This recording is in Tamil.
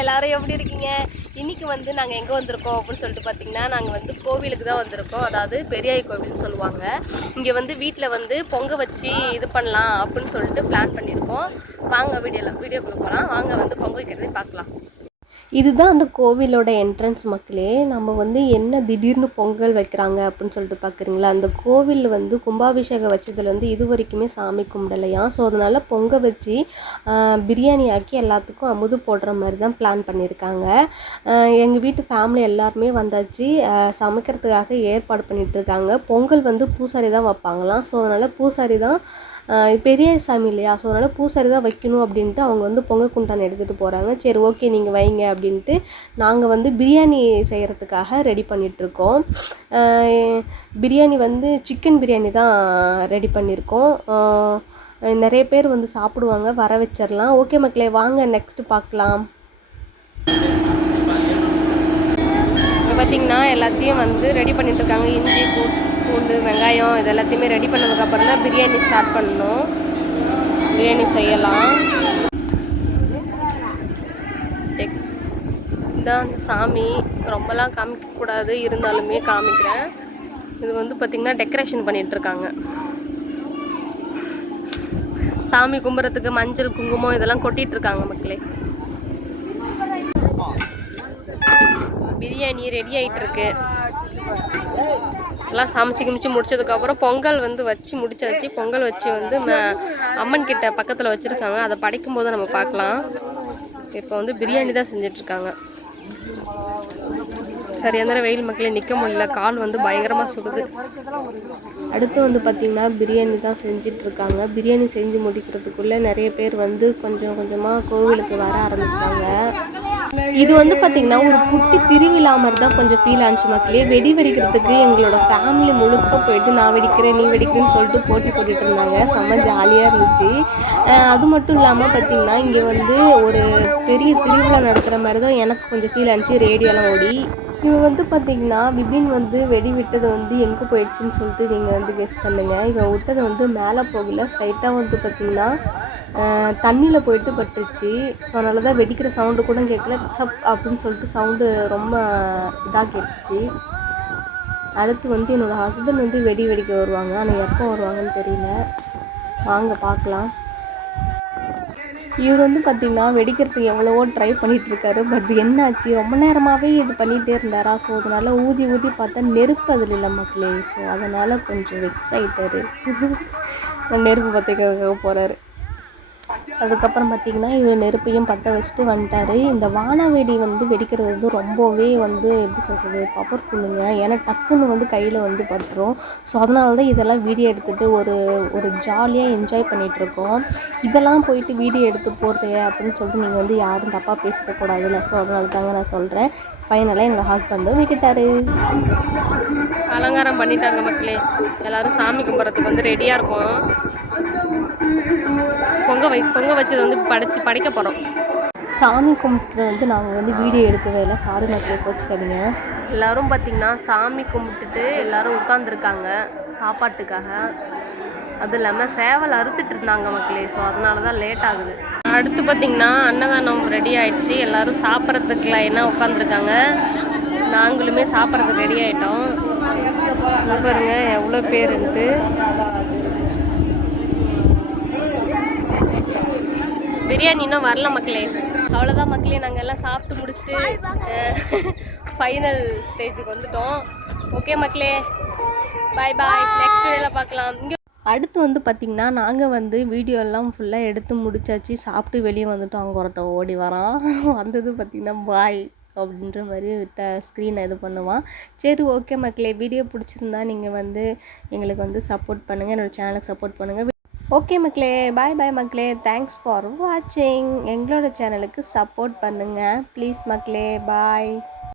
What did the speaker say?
எல்லாரும் எப்படி இருக்கீங்க? இன்னைக்கு வந்து நாங்கள் எங்கே வந்திருக்கோம் அப்படின்னு சொல்லிட்டு பார்த்தீங்கன்னா நாங்கள் வந்து கோவிலுக்கு தான் வந்திருக்கோம். அதாவது பெரியாய் கோவில்னு சொல்லுவாங்க. இங்கே வந்து வீட்டில் வந்து பொங்க வச்சு இது பண்ணலாம் அப்படின்னு சொல்லிட்டு பிளான் பண்ணியிருக்கோம். வாங்க வீடியோவில் வீடியோக்குள்ளே போகலாம் வாங்க வந்து பொங்க வைக்கிறதே பார்க்கலாம். இதுதான் அந்த கோவிலோட என்ட்ரன்ஸ் மக்களே. நம்ம வந்து என்ன திடீர்னு பொங்கல் வைக்கிறாங்க அப்படின்னு சொல்லிட்டு பார்க்குறீங்களா அந்த கோவில் வந்து கும்பாபிஷேகம் வச்சதுலேருந்து இது வரைக்குமே சாமி கும்பிடலையா? ஸோ அதனால் பொங்க வச்சு பிரியாணி ஆக்கி எல்லாத்துக்கும் அமுது போடுற மாதிரி தான் பிளான் பண்ணியிருக்காங்க எங்கள் வீட்டு ஃபேமிலி எல்லாருமே வந்தாச்சு. சமைக்கிறதுக்காக ஏற்பாடு பண்ணிகிட்ருக்காங்க பொங்கல் வந்து பூசாரி தான் வைப்பாங்களாம். ஸோ அதனால் பூசாரி தான் இது பெரிய சாமி இல்லையா? ஸோ அதனால் பூசாரி தான் வைக்கணும் அப்படின்ட்டு அவங்க வந்து பொங்க குண்டான் எடுத்துகிட்டு போகிறாங்க சரி ஓகே நீங்கள் வைங்க அப்படின்ட்டு நாங்கள் வந்து பிரியாணி செய்கிறதுக்காக ரெடி பண்ணிகிட்ருக்கோம் பிரியாணி வந்து சிக்கன் பிரியாணி தான் ரெடி பண்ணியிருக்கோம். நிறைய பேர் வந்து சாப்பிடுவாங்க வர வச்சிடலாம் ஓகே மக்களே வாங்க நெக்ஸ்ட்டு பார்க்கலாம். பார்த்திங்கன்னா பார்த்தீங்கன்னா எல்லாத்தையும் வந்து ரெடி பண்ணிட்டு இருக்காங்க இஞ்சி பூ பூண்டு வெங்காயம் இது எல்லாத்தையுமே ரெடி பண்ணதுக்கப்புறம் தான் பிரியாணி ஸ்டார்ட் பண்ணணும். பிரியாணி செய்யலாம். இதுதான் அந்த சாமி. ரொம்பலாம் காமிக்கக்கூடாது இருந்தாலுமே காமிக்கிறேன். இது வந்து பார்த்திங்கன்னா டெக்கரேஷன் பண்ணிகிட்ருக்காங்க இருக்காங்க சாமி கும்புறத்துக்கு மஞ்சள் குங்குமம் இதெல்லாம் கொட்டிகிட்ருக்காங்க மக்களே. பிரியாணி ரெடி ஆகிட்டுருக்கு எல்லாம் சமைச்சு கிமிச்சு முடிச்சதுக்கப்புறம் பொங்கல் வந்து வச்சு முடிச்சாச்சு பொங்கல் வச்சு வந்து ம- அம்மன் கிட்ட பக்கத்தில் வச்சுருக்காங்க. அதை படைக்கும் போது நம்ம பார்க்கலாம். இப்போ வந்து பிரியாணி தான் செஞ்சிட்ருக்காங்க. சரியான வெயில் மக்களே நிற்க முடியல. கால் வந்து பயங்கரமாக சுடுது. அடுத்து வந்து பார்த்திங்கன்னா பிரியாணி தான் செஞ்சிட்ருக்காங்க. பிரியாணி செஞ்சு முடிக்கிறதுக்குள்ளே நிறைய பேர் வந்து கொஞ்சம் கொஞ்சமாக கோவிலுக்கு வர ஆரம்பிச்சிட்டாங்க. இது வந்து பார்த்திங்கன்னா ஒரு குட்டி திருவிழா மாதிரி தான் கொஞ்சம் ஃபீல் ஆனிச்சு மக்களே. வெடி வெடிக்கிறதுக்கு எங்களோட ஃபேமிலி முழுக்க போயிட்டு நான் வெடிக்கிறேன் நீ வெடிக்கிறேன்னு சொல்லிட்டு போட்டி போட்டுட்டு இருந்தாங்க. செம்ம ஜாலியாக இருந்துச்சு. அது மட்டும் இல்லாமல் பார்த்திங்கன்னா இங்கே வந்து ஒரு பெரிய திருவிழா நடத்துகிற மாதிரி தான் எனக்கு கொஞ்சம் ஃபீல் ஆனிச்சு. ரேடியோலாம் ஓடி. இவன் வந்து பார்த்தீங்கன்னா விபின் வந்து வெடி விட்டது வந்து எங்கே போயிடுச்சுன்னு சொல்லிட்டு நீங்கள் வந்து கெஸ் பண்ணுங்கள் இவன் விட்டது வந்து மேலே போகல. ஸ்ட்ரைட்டாக வந்து பார்த்திங்கன்னா தண்ணியில் போயிட்டு பட்டுருச்சு ஸோ அதனால தான் வெடிக்கிற சவுண்டு கூட கேட்கல சப் அப்படின்னு சொல்லிட்டு சவுண்டு ரொம்ப இதாக கேட்டுச்சு. அடுத்து வந்து என்னோடய ஹஸ்பண்ட் வந்து வெடி வெடிக்க வருவாங்க. ஆனால் எப்போ வருவாங்கன்னு தெரியல. வாங்க பார்க்கலாம். இவர் வந்து பார்த்திங்கன்னா வெடிக்கிறதுக்கு எவ்வளவோ ட்ரை பண்ணிகிட்ருக்காரு பட் என்னாச்சு? ரொம்ப நேரமாகவே இது பண்ணிகிட்டே இருந்தாரா? ஸோ அதனால் ஊதி ஊதி பார்த்தா நெருப்பு அதில் இல்லை மக்களே. ஸோ அதனால் கொஞ்சம் வெக்ஸ் ஆகிட்டாரு நெருப்பு பற்றிக்க போகிறாரு அதுக்கப்புறம் பார்த்திங்கன்னா இவர் நெருப்பையும் பற்ற வச்சுட்டு வந்துட்டாரு. இந்த வானவெடி வந்து வெடிக்கிறது வந்து ரொம்பவே வந்து எப்படி சொல்கிறது பவர்ஃபுல்லுங்க ஏன்னா டக்குன்னு வந்து கையில் வந்து பட்டுரும். ஸோ அதனால தான் இதெல்லாம் வீடியோ எடுத்துகிட்டு ஒரு ஒரு ஜாலியாக என்ஜாய் பண்ணிகிட்ருக்கோம் இதெல்லாம் போயிட்டு வீடியோ எடுத்து போடுறிய அப்படின்னு சொல்லிட்டு நீங்கள் வந்து யாரும் தப்பாக பேசிடக்கூடாதுல்ல ஸோ அதனால தாங்க நான் சொல்கிறேன் ஃபைனலாக என்னோடய ஹஸ்பண்டும் விட்டுட்டாரு. அலங்காரம் பண்ணிட்டாங்க மக்களே. எல்லாரும் சாமி கும்பிட்றதுக்கு வந்து ரெடியாக இருக்கும். பொங்க வை பொங்க வச்சது வந்து படைச்சு படைக்க போகிறோம் சாமி கும்பிட்டு வந்து நாங்கள் வந்து வீடியோ எடுக்கவே இல்லை. சாரி மக்களே கோச்சிக்காதீங்க. எல்லாரும் பார்த்திங்கன்னா சாமி கும்பிட்டுட்டு எல்லாரும் உட்காந்துருக்காங்க சாப்பாட்டுக்காக. அது இல்லாமல் சேவல் அறுத்துட்டு இருந்தாங்க மக்களே ஸோ அதனால தான் லேட் ஆகுது. அடுத்து பார்த்திங்கன்னா அன்னதானம் ரெடி ஆயிடுச்சு. எல்லாரும் சாப்பிட்றதுக்கு லைனாக உட்காந்துருக்காங்க நாங்களுமே சாப்பிட்றதுக்கு ரெடி ஆகிட்டோம் பாருங்க எவ்வளோ பேருன்ட்டு பிரியாணி இன்னும் வரல மக்களே. அவ்வளோதான் மக்களே நாங்கள் எல்லாம் சாப்பிட்டு முடிச்சுட்டு ஃபைனல் ஸ்டேஜுக்கு வந்துட்டோம். ஓகே மக்களே பாய் பாய் நெக்ஸ்ட் வீடியோவில் பார்க்கலாம். இங்கே அடுத்து வந்து பார்த்திங்கன்னா நாங்கள் வந்து வீடியோ எல்லாம் ஃபுல்லாக எடுத்து முடிச்சாச்சு. சாப்பிட்டு வெளியே வந்துட்டோம். அங்கே ஒருத்தன் ஓடி வரான். வந்தது பார்த்திங்கன்னா பாய் அப்படின்ற மாதிரி விட்ட ஸ்க்ரீனை இது பண்ணுவான். சரி ஓகே மக்களே வீடியோ பிடிச்சிருந்தா நீங்கள் வந்து எங்களுக்கு வந்து சப்போர்ட் பண்ணுங்கள் என்னோடய சேனலுக்கு சப்போர்ட் பண்ணுங்கள் ஓகே மக்களே பாய் பாய் மக்களே. தேங்க்ஸ் ஃபார் வாட்சிங் எங்களோட சேனலுக்கு சப்போர்ட் பண்ணுங்கள் ப்ளீஸ் மக்களே பாய்